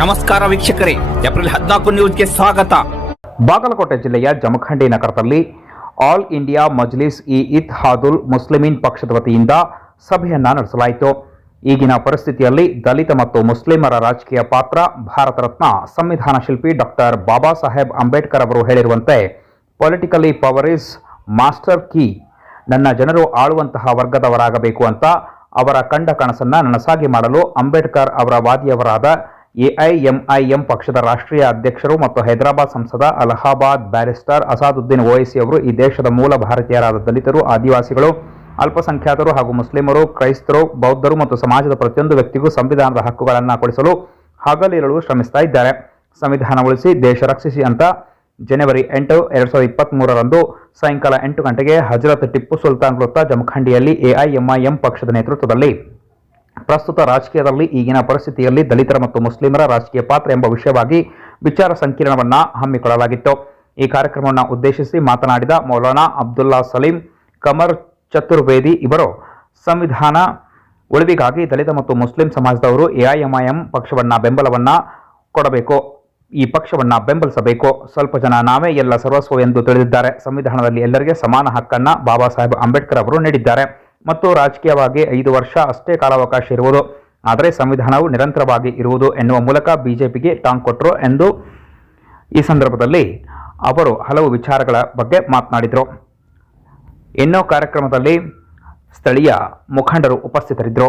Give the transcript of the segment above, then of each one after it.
ನಮಸ್ಕಾರ ವೀಕ್ಷಕರೇ, ಏಪ್ರಿಲ್ 14 ನ್ಯೂಸ್ಗೆ ಸ್ವಾಗತ. ಬಾಗಲಕೋಟೆ ಜಿಲ್ಲೆಯ ಜಮಖಂಡಿ ನಗರದಲ್ಲಿ ಆಲ್ ಇಂಡಿಯಾ ಮಜ್ಲಿಸ್ ಇ ಇತ್ಹಾದುಲ್ ಮುಸ್ಲಿಮೀನ್ ಪಕ್ಷದ ವತಿಯಿಂದ ಸಭೆಯನ್ನ ನಡೆಸಲಾಯಿತು. ಈಗಿನ ಪರಿಸ್ಥಿತಿಯಲ್ಲಿ ದಲಿತ ಮತ್ತು ಮುಸ್ಲಿಮರ ರಾಜಕೀಯ ಪಾತ್ರ ಭಾರತ ರತ್ನ ಸಂವಿಧಾನ ಶಿಲ್ಪಿ ಡಾಕ್ಟರ್ ಬಾಬಾ ಸಾಹೇಬ್ ಅಂಬೇಡ್ಕರ್ ಅವರು ಹೇಳಿರುವಂತೆ politically power is master key. ನನ್ನ ಜನರು ಆಳುವಂತಹ ವರ್ಗದವರಾಗಬೇಕು ಅಂತ ಅವರ ಕಂಡ ಕನಸನ್ನ ನನಸಾಗಿ ಮಾಡಲು ಅಂಬೇಡ್ಕರ್ ಅವರ ವಾದಿಯವರಾದ ಎಐಎಂಐಎಂ ಪಕ್ಷದ ರಾಷ್ಟ್ರೀಯ ಅಧ್ಯಕ್ಷರು ಮತ್ತು ಹೈದರಾಬಾದ್ ಸಂಸದ ಅಲಹಾಬಾದ್ ಬ್ಯಾರಿಸ್ಟರ್ ಅಸಾದುದ್ದೀನ್ ಓವೈಸಿ ಅವರು ಈ ದೇಶದ ಮೂಲ ಭಾರತೀಯರಾದ ದಲಿತರು, ಆದಿವಾಸಿಗಳು, ಅಲ್ಪಸಂಖ್ಯಾತರು ಹಾಗೂ ಮುಸ್ಲಿಮರು, ಕ್ರೈಸ್ತರು, ಬೌದ್ಧರು ಮತ್ತು ಸಮಾಜದ ಪ್ರತಿಯೊಂದು ವ್ಯಕ್ತಿಗೂ ಸಂವಿಧಾನದ ಹಕ್ಕುಗಳನ್ನು ಕೊಡಿಸಲು ಹಗಲಿರುಳು ಶ್ರಮಿಸ್ತಾ ಇದ್ದಾರೆ. ಸಂವಿಧಾನ ಉಳಿಸಿ ದೇಶ ರಕ್ಷಿಸಿ ಅಂತ ಜನವರಿ 8, 2023ರಂದು ಸಾಯಂಕಾಲ 8 ಗಂಟೆಗೆ ಹಜರತ್ ಟಿಪ್ಪು ಸುಲ್ತಾನ್ ವೃತ್ತ ಜಮಖಂಡಿಯಲ್ಲಿ ಎಐಎಂಐಎಂ ಪಕ್ಷದ ನೇತೃತ್ವದಲ್ಲಿ ಪ್ರಸ್ತುತ ರಾಜಕೀಯದಲ್ಲಿ ಈಗಿನ ಪರಿಸ್ಥಿತಿಯಲ್ಲಿ ದಲಿತರ ಮತ್ತು ಮುಸ್ಲಿಮರ ರಾಜಕೀಯ ಪಾತ್ರ ಎಂಬ ವಿಷಯವಾಗಿ ವಿಚಾರ ಸಂಕಿರಣವನ್ನು ಹಮ್ಮಿಕೊಳ್ಳಲಾಗಿತ್ತು. ಈ ಕಾರ್ಯಕ್ರಮವನ್ನು ಉದ್ದೇಶಿಸಿ ಮಾತನಾಡಿದ ಮೌಲಾನಾ ಅಬ್ದುಲ್ಲಾ ಸಲೀಂ ಕಮರ್ ಚತುರ್ವೇದಿ ಇವರು ಸಂವಿಧಾನ ಉಳಿವಿಗಾಗಿ ದಲಿತ ಮತ್ತು ಮುಸ್ಲಿಂ ಸಮಾಜದವರು ಎಐಎಂಐಎಂ ಪಕ್ಷವನ್ನು ಬೆಂಬಲವನ್ನು ಕೊಡಬೇಕು, ಈ ಪಕ್ಷವನ್ನು ಬೆಂಬಲಿಸಬೇಕು. ಸ್ವಲ್ಪ ಜನ ನಾವೇ ಎಲ್ಲ ಸರ್ವಸ್ವ ಎಂದು ತಿಳಿದಿದ್ದಾರೆ. ಸಂವಿಧಾನದಲ್ಲಿ ಎಲ್ಲರಿಗೆ ಸಮಾನ ಹಕ್ಕನ್ನು ಬಾಬಾ ಸಾಹೇಬ್ ಅಂಬೇಡ್ಕರ್ ಅವರು ನೀಡಿದ್ದಾರೆ ಮತ್ತು ರಾಜಕೀಯವಾಗಿ 5 ವರ್ಷ ಅಷ್ಟೇ ಕಾಲಾವಕಾಶ ಇರುವುದು, ಆದರೆ ಸಂವಿಧಾನವು ನಿರಂತರವಾಗಿ ಇರುವುದು ಎನ್ನುವ ಮೂಲಕ ಬಿಜೆಪಿಗೆ ಟಾಂಗ್ ಕೊಟ್ಟರು ಎಂದು ಈ ಸಂದರ್ಭದಲ್ಲಿ ಅವರು ಹಲವು ವಿಚಾರಗಳ ಬಗ್ಗೆ ಮಾತನಾಡಿದರು. ಇನ್ನೂ ಕಾರ್ಯಕ್ರಮದಲ್ಲಿ ಸ್ಥಳೀಯ ಮುಖಂಡರು ಉಪಸ್ಥಿತರಿದ್ದರು.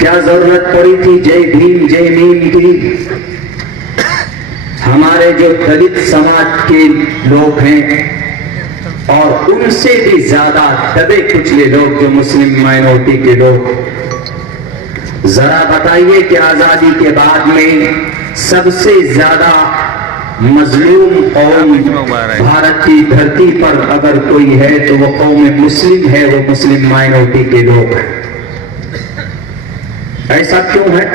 क्या जरूरत पड़ी थी जय भीम जय नीम की? हमारे जो दलित समाज के लोग हैं और उनसे भी ज्यादा दबे कुचले लोग जो मुस्लिम माइनॉरिटी के लोग, जरा बताइए कि आजादी के बाद में सबसे ज्यादा मजलूम कौम भारत की धरती पर अगर कोई है तो वो कौम मुस्लिम है, वो मुस्लिम माइनॉरिटी के लोग हैं। ऐसा क्यों है?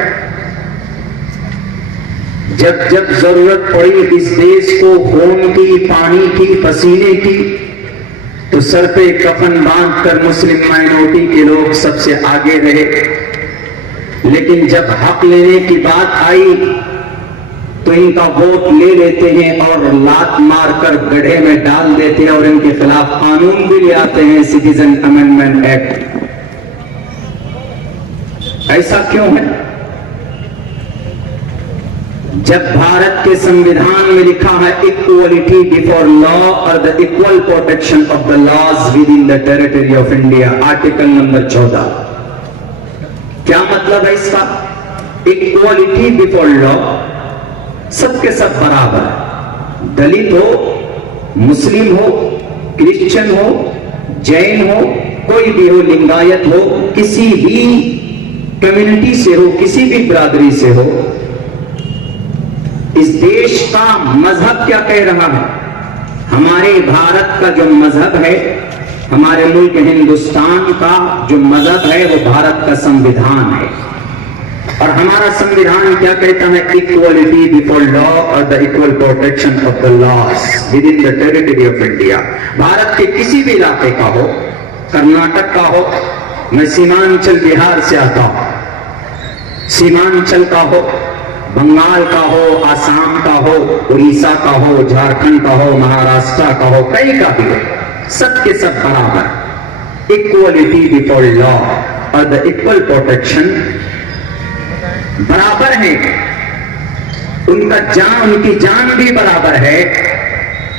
जब जब जरूरत पड़ी इस देश को खून की, पानी की, पसीने की, तो सर पे कफन बांधकर मुस्लिम माइनॉरिटी के लोग सबसे आगे रहे। लेकिन जब हक लेने की बात आई तो इनका वोट ले लेते हैं और लात मारकर गड्ढे में डाल देते हैं और इनके खिलाफ कानून भी ले आते हैं, सिटीजन अमेंडमेंट एक्ट। ऐसा क्यों है? जब भारत के संविधान में लिखा है इक्वलिटी बिफोर लॉ और the equal protection of the laws within the territory of India, article number 14, क्या मतलब है इसका? इक्वालिटी बिफोर लॉ, सबके सब बराबर, दलित हो, मुस्लिम हो, क्रिश्चियन हो, जैन हो, कोई भी हो, लिंगायत हो, किसी भी कम्युनिटी से हो, किसी भी बिरादरी से हो। इस देश का मजहब क्या कह रहा है? हमारे भारत का जो मजहब है, हमारे मुल्क हिंदुस्तान का जो मजहब है वो भारत का संविधान है। और हमारा संविधान क्या कहता है? इक्वलिटी बिफोर लॉ और the equal protection of the laws within the territory of India. Bharat के किसी भी इलाके का हो, कर्नाटक का हो, मैं सीमांचल बिहार से आता हूं, सीमांचल का हो, बंगाल का हो, आसाम का हो, उड़ीसा का हो, झारखंड का हो, महाराष्ट्र का हो, कई का भी हो, सबके सब बराबर, इक्वलिटी बिफोर लॉ और द इक्वल प्रोटेक्शन, बराबर है। उनका जान, उनकी जान भी बराबर है,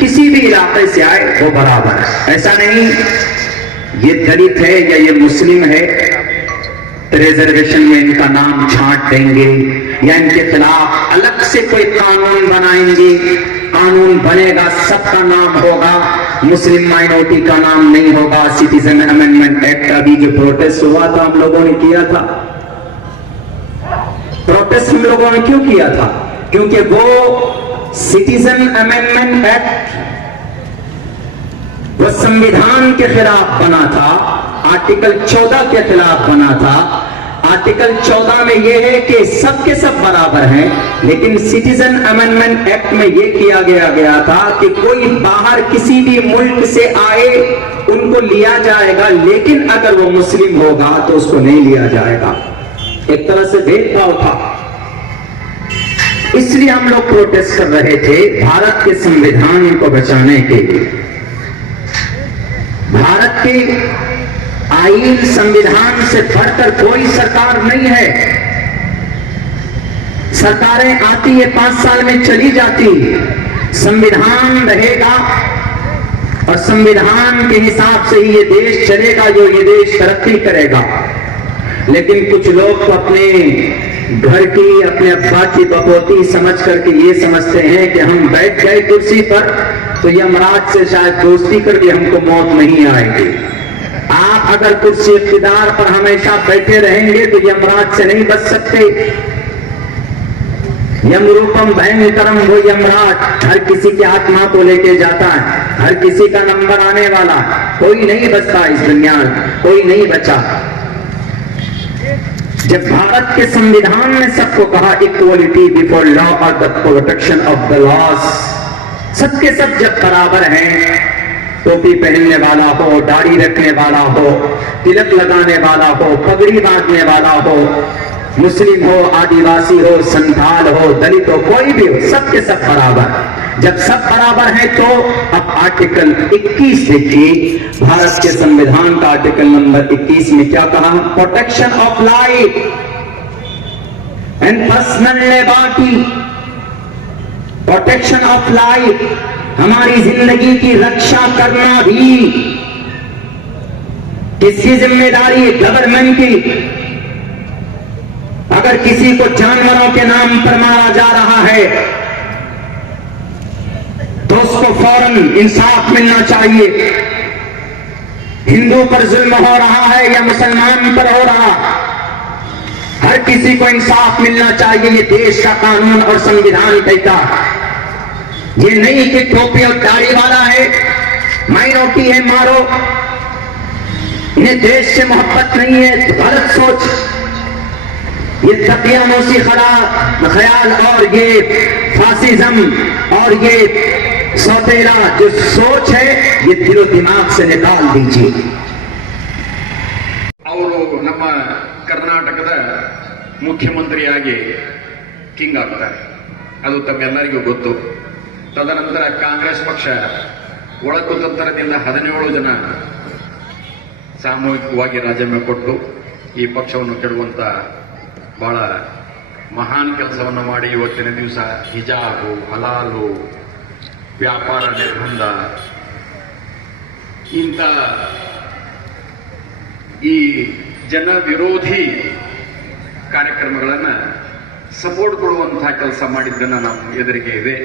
किसी भी इलाके से आए वो बराबर है। ऐसा नहीं ये दलित है या ये मुस्लिम है, रिजर्वेशन में इनका नाम छांट देंगे या इनके खिलाफ अलग से कोई कानून बनाएंगे। कानून बनेगा, सबका नाम होगा, मुस्लिम माइनॉरिटी का नाम नहीं होगा। सिटीजन अमेंडमेंट एक्ट अभी जो प्रोटेस्ट हुआ था, हम लोगों ने किया था। प्रोटेस्ट हम लोगों ने क्यों किया था? क्योंकि वो सिटीजन अमेंडमेंट एक्ट वो संविधान के खिलाफ बना था, आर्टिकल 14 के खिलाफ बना था। आर्टिकल 14 में यह है कि सबके सब बराबर हैं, लेकिन सिटीजन अमेंडमेंट एक्ट में यह किया गया था कि कोई बाहर किसी भी मुल्क से आए उनको लिया जाएगा, लेकिन अगर वो मुस्लिम होगा तो उसको नहीं लिया जाएगा। एक तरह से भेदभाव था। इसलिए हम लोग प्रोटेस्ट कर रहे थे भारत के संविधान को बचाने के लिए। भारत के आईन संविधान से बढ़कर कोई सरकार नहीं है। सरकारें आती है 5 साल में चली जाती, संविधान रहेगा और संविधान के हिसाब से ही ये देश चलेगा, जो ये देश तरक्की करेगा। लेकिन कुछ लोग तो अपने घर की, अपने अब्बा की बपोती समझ करके ये समझते हैं कि हम बैठ गए कुर्सी पर तो यमराज से शायद दोस्ती करके हमको मौत नहीं आएगी। आप अगर कुर्सी इख्तिदार पर हमेशा बैठे रहेंगे तो यमराज से नहीं बच सकते। यमरूपम भयंकरम, वो यमराज हर किसी की आत्मा को लेके जाता है, हर किसी का नंबर आने वाला, कोई नहीं बचता इस दुनिया में, कोई नहीं बचा। जब भारत के संविधान ने सबको कहा इक्वलिटी बिफोर लॉ और the protection of the loss, सबके सब जब बराबर हैं, टोपी पहनने वाला हो, दाढ़ी रखने वाला हो, तिलक लगाने वाला हो, पगड़ी बांधने वाला हो, मुस्लिम हो, आदिवासी हो, संथाल हो, दलित हो, कोई भी हो, सबके सब बराबर। जब सब बराबर हैं तो अब आर्टिकल 21 देखिए, भारत के संविधान का आर्टिकल नंबर 21 में क्या कहा? Protection of life and personal liberty. Protection of life, हमारी जिंदगी की रक्षा करना भी किसकी जिम्मेदारी है? गवर्नमेंट की। अगर किसी को जानवरों के नाम पर मारा जा रहा है तो उसको फौरन इंसाफ मिलना चाहिए। हिंदू पर जुल्म हो रहा है या मुसलमान पर हो रहा, हर किसी को इंसाफ मिलना चाहिए। ये देश का कानून और संविधान कहता है। ये नहीं कि टोपी और दाढ़ी वाला है, माइनॉरिटी है, मारो। इन्हें देश से मोहब्बत नहीं है, गलत सोच। ये तकियानोसी ख्याल और ये फासिज्म और ये सौतेला जो सोच है, ये दिलो दिमाग से निकाल दीजिए। ಅವರು ನಮ್ಮ ಕರ್ನಾಟಕದ ಮುಖ್ಯಮಂತ್ರಿಯಾಗಿ ಕಿಂಗ್ ಆಗ್ತಾರೆ, ಅದು ತಮ್ಮೆಲ್ಲರಿಗೂ ಗೊತ್ತು. ತದನಂತರ ಕಾಂಗ್ರೆಸ್ ಪಕ್ಷ ಒಳಕುತಂತ್ರದಿಂದ 17 ಜನ ಸಾಮೂಹಿಕವಾಗಿ ರಾಜೀನಾಮೆ ಕೊಟ್ಟು ಈ ಪಕ್ಷವನ್ನು ಕೆಡುವಂತ ಬಹಳ ಮಹಾನ್ ಕೆಲಸವನ್ನು ಮಾಡಿ ಇವತ್ತಿನ ದಿವಸ ಹಿಜಾಬು, ಹಲಾಲು, ವ್ಯಾಪಾರ ನಿರ್ಬಂಧ, ಇಂಥ ಈ ಜನ ವಿರೋಧಿ ಕಾರ್ಯಕ್ರಮಗಳನ್ನು ಸಪೋರ್ಟ್ ಕೊಡುವಂತಹ ಕೆಲಸ ಮಾಡಿದ್ದನ್ನ ನಮ್ಮ ಎದುರಿಗೆ ಇದೆ.